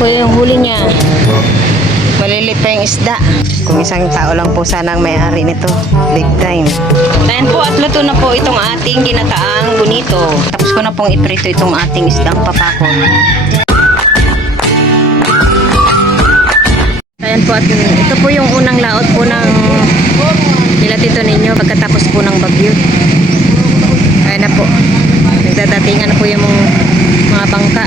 po yung huli niya. Malilit pa yung isda. Kung isang tao lang po sana ang may-ari nito. Big time. Ayan po at luto na po itong ating ginataang bonito. Tapos ko na pong iprito itong ating isdang papakon. Ayan po at ito po yung unang laot po ng nila tito ninyo pagkatapos po ng bagyo. Ayan na po. Nagdadatingan na po yung mga bangka.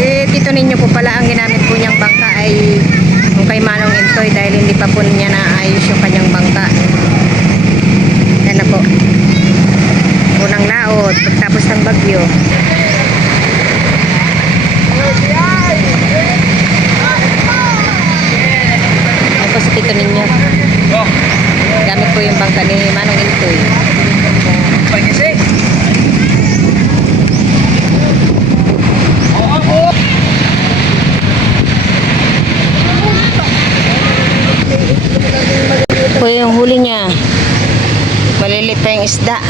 Si tito ninyo po pala ang ginamit po niyang bangka ay yung kay Manong Intoy dahil hindi pa po niya naayos yung kanyang bangka. Yan na po. Unang laot, Yan po si tito ninyo. Gamit po yung bangka ni Manong Intoy. po yung huli niya. Malilit pa yung isda.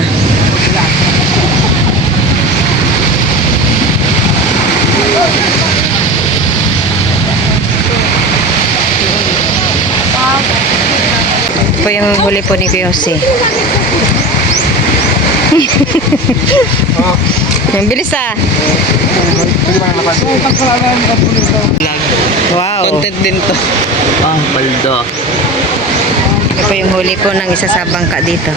Po yung huli po ni Kuya Jose. Ang bilis ah. Wow. Content din to. Ah, paldo. Ito po yung huli po ng isa sa bangka dito.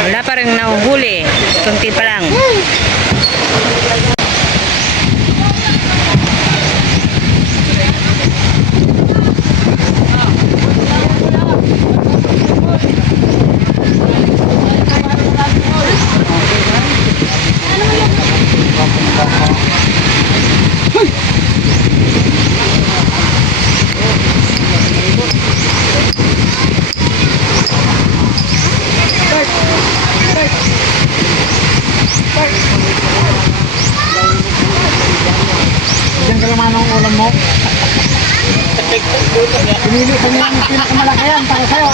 Wala pa rin nahuhuli. Kunti pa lang. Pinili ko niya ang pinakamalaki yan para sa'yo.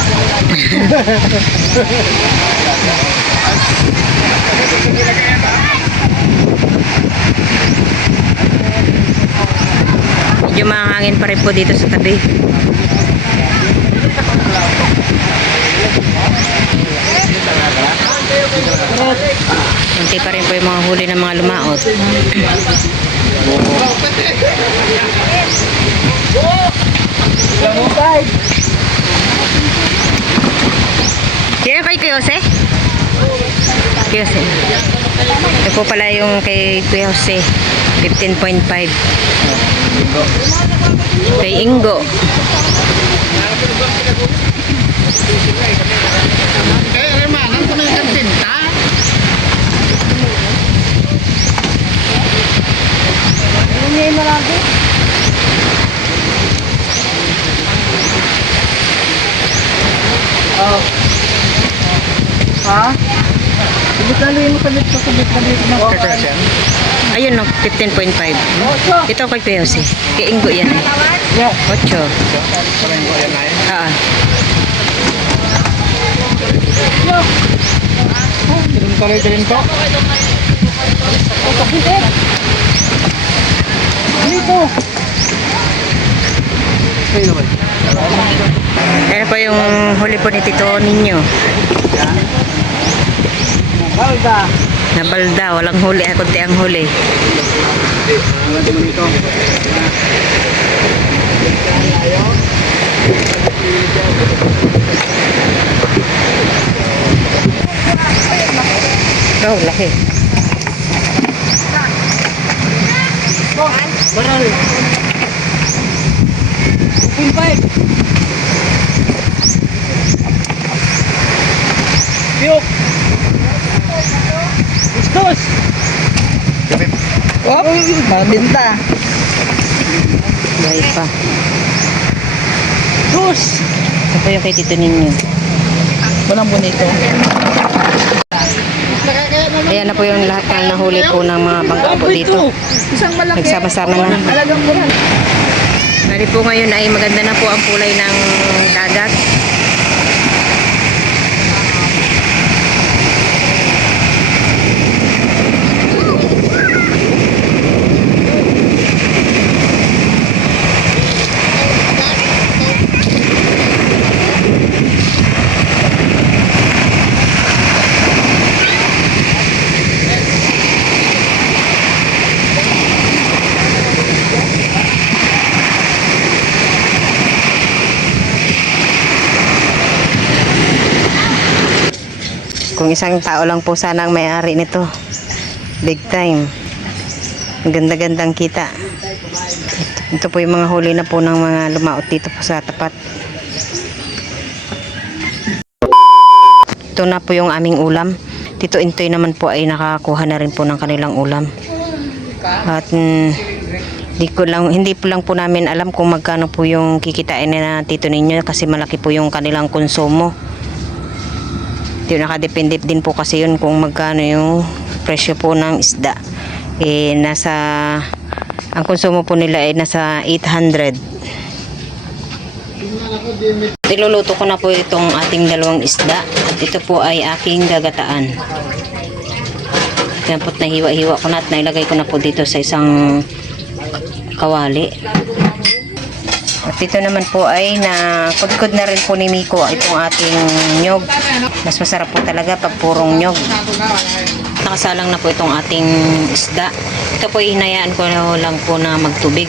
Medyo mahangin pa rin po dito sa tabi. Kunti pa rin po yung mga huli ng mga lumaot. Kaya kay? Kuya Jose. Ito po pala yung kay Kuya Jose. 15.5. Kay Ingo. Kaya Herman, ano kami kantinta? Yung malagi? Oh. Ha? Ibigaloy mo kabit ko kabit kabit mo. Okay. Ayun no, 15.5. Ito kay Jose. Kay Ingo yan eh. Yeah. 8. Sabihin ko yan ay. Ah. Ganun tuloy din ko. Dito. Ano po yung huli po ni Tito ninyo? Balda. Nabalda, walang huli. Ah, kunti ang huli. Oh, laki. Baral. Pimpay. Yuk. Gustos. Wop, mabinta. Buhay pa. Gus. Ito po yung kay Tito ninyo. Walang bonito. Ayan na po yung lahat ng nahuli po ng mga bangka po dito. Isang malaki. Nagsama-sama na. Bali po ngayon ay maganda na po ang kulay ng dagat. Kung isang tao lang po sana ang may-ari nito. Big time. Ang ganda-gandang kita. Ito po yung mga huli na po ng mga lumaot dito po sa tapat. Ito na po yung aming ulam. Tito Intoy naman po ay nakakuha na rin po ng kanilang ulam. At mm, di ko lang, hindi po lang po namin alam kung magkano po yung kikitain na tito ninyo kasi malaki po yung kanilang konsumo. Di nakadepende din po kasi yun kung magkano yung presyo po ng isda. Eh, nasa, ang konsumo po nila ay nasa 800. Iluluto ko na po itong ating dalawang isda at ito po ay aking gagataan. Yan po't nahiwa-hiwa ko na at nailagay ko na po dito sa isang kawali. At ito naman po ay na kudkod na rin po ni Miko itong ating nyog. Mas masarap po talaga pag purong nyog. Nakasalang na po itong ating isda. Ito po hinayaan ko lang po na magtubig.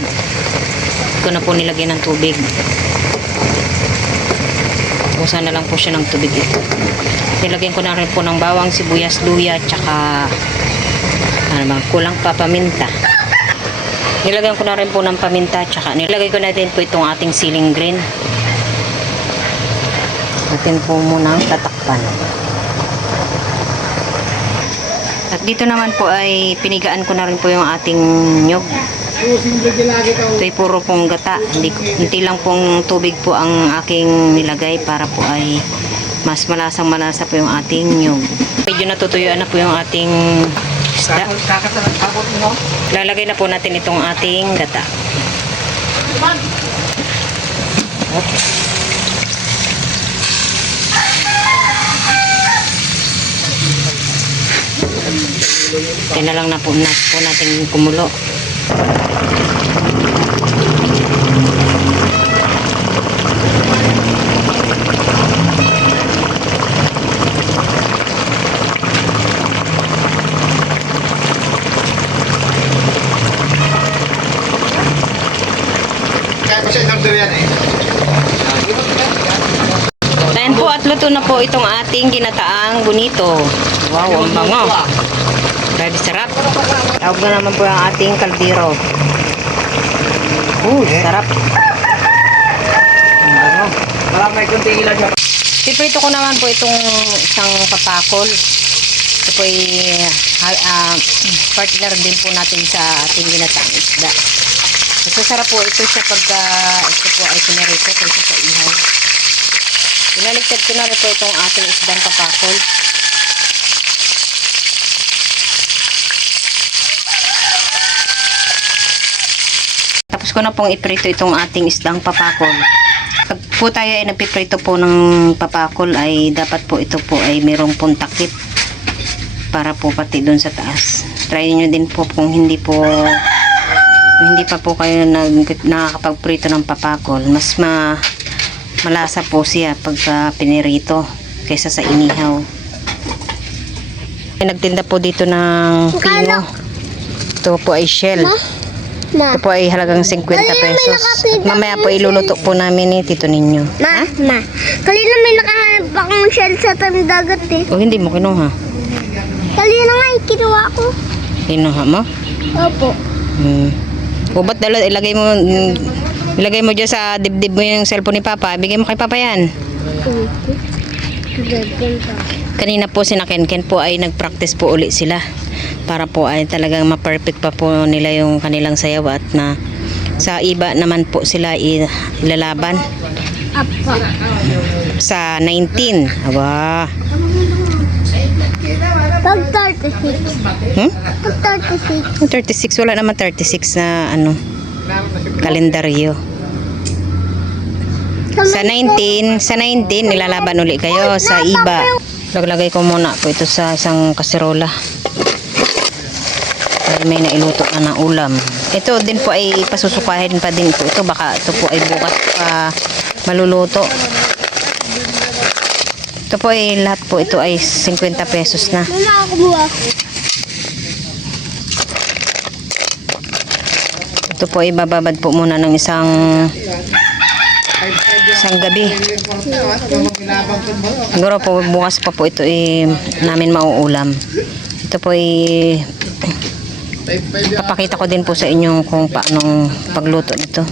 Ito na po nilagyan ng tubig. Usa na lang po siya ng tubig ito. Nilagyan ko na rin po ng bawang, sibuyas, luya, tsaka ano ba, kulang pa paminta. Nilagyan ko na rin po ng paminta, tsaka nilagay ko na din po itong ating ceiling green. Natin po muna tatakpan. At dito naman po ay pinigaan ko na rin po yung ating nyog. Ito ay puro pong gata. Hindi, hindi lang pong tubig po ang aking nilagay para po ay mas malasang malasa po yung ating nyog. Medyo natutuyuan na po yung ating. Lalagay na po natin itong ating gata. Kaya na lang na po, na po natin kumulo. Po itong ating ginataang bonito. Wow, ang bango. Grabe sarap. Tawag na naman po ang ating kaldero. Uh, sarap. Ang bango. Parang may kunting ilan siya. Piprito ko naman po itong isang papakol. Ito po ay ah, partner din po natin sa ating ginataang isda. Masasarap po ito siya pag ah, ito po ay pinarito kaysa sa ihaw. Inaligtad ko na rin po itong ating isdang papakol. Tapos ko na pong iprito itong ating isdang papakol. Pag po tayo ay nagpiprito po ng papakol ay dapat po ito po ay merong pong takip para po pati doon sa taas. Try niyo din po kung hindi po kung hindi pa po kayo nag, nakakapagprito ng papakol. Mas ma, malasa po siya pagka pinirito kaysa sa inihaw. Ay, nagtinda po dito ng pino. Ito po ay shell. Ma, Ito po ay halagang 50 pesos. At mamaya po iluluto po namin ni tito ninyo. ma, ma. Kanina may nakahanap akong shell sa dagat eh. O hindi mo kinuha. Kanina nga eh, kinuha ko. Kinuha mo? Opo. Hmm. O ba't dala, ilagay mo, ilagay mo dyan sa dibdib mo yung cellphone ni Papa. Bigay mo kay Papa yan. Kanina po si Ken po ay nag-practice po uli sila. Para po ay talagang ma-perfect pa po nila yung kanilang sayaw at na sa iba naman po sila ilalaban Apa. sa 19. Aba. Pag 36. Hmm? Pag 36. Yung 36, wala naman 36 na ano, kalendaryo. Sa 19, sa 19, nilalaban uli kayo sa iba. Laglagay ko muna po ito sa isang kaserola. Dahil may nailuto na ng ulam. Ito din po ay pasusukahin pa din po ito. Baka ito po ay bukas pa maluluto. Ito po ay lahat po ito ay 50 pesos na. Ito po ay bababad po muna ng isang isang gabi. Siguro po bukas pa po ito eh, namin mauulam. Ito po eh, papakita ko din po sa inyo kung paano pagluto nito.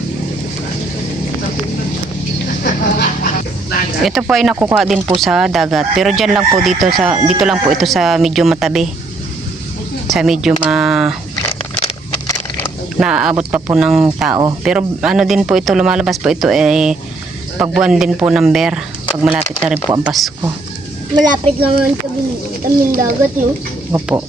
Ito po ay nakukuha din po sa dagat. Pero dyan lang po dito sa dito lang po ito sa medyo matabi. Sa medyo ma naaabot pa po ng tao. Pero ano din po ito lumalabas po ito eh pagbuwan din po ng bear. Pag malapit na rin po ang Pasko. Malapit lang naman kami, kami dagat, no? Opo.